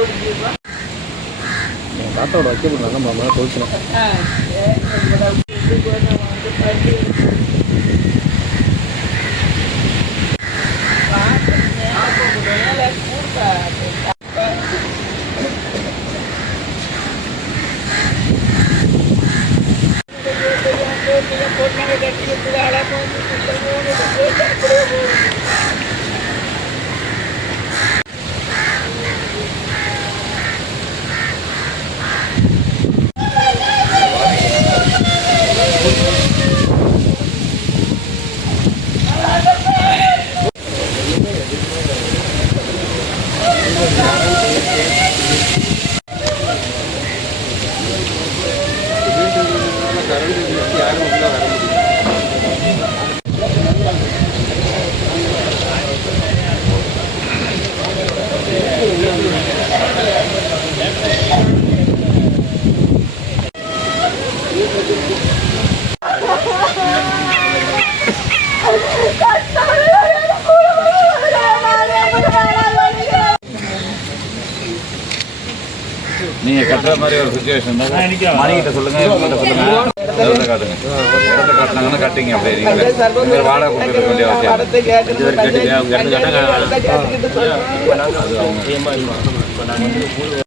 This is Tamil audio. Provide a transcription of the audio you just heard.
எங்கள் தாத்தாவோட வைக்க நல்லா மாமா போச்சுனா போட்டு இரண்டு லட்சத்தி யாரும் உள்ளே வர முடியும் Oh, நீங்க கட்டுற மாதிரி ஒரு சுச்சுவேஷன் தான் மணிக்கிட்ட சொல்லுங்க சொல்லுங்க காட்டுங்க இடத்த காட்டினாங்கன்னா கட்டிங்க அப்படியே நீங்களே வாடகை கொடுக்க வேண்டிய அவசியம் கட்டுங்க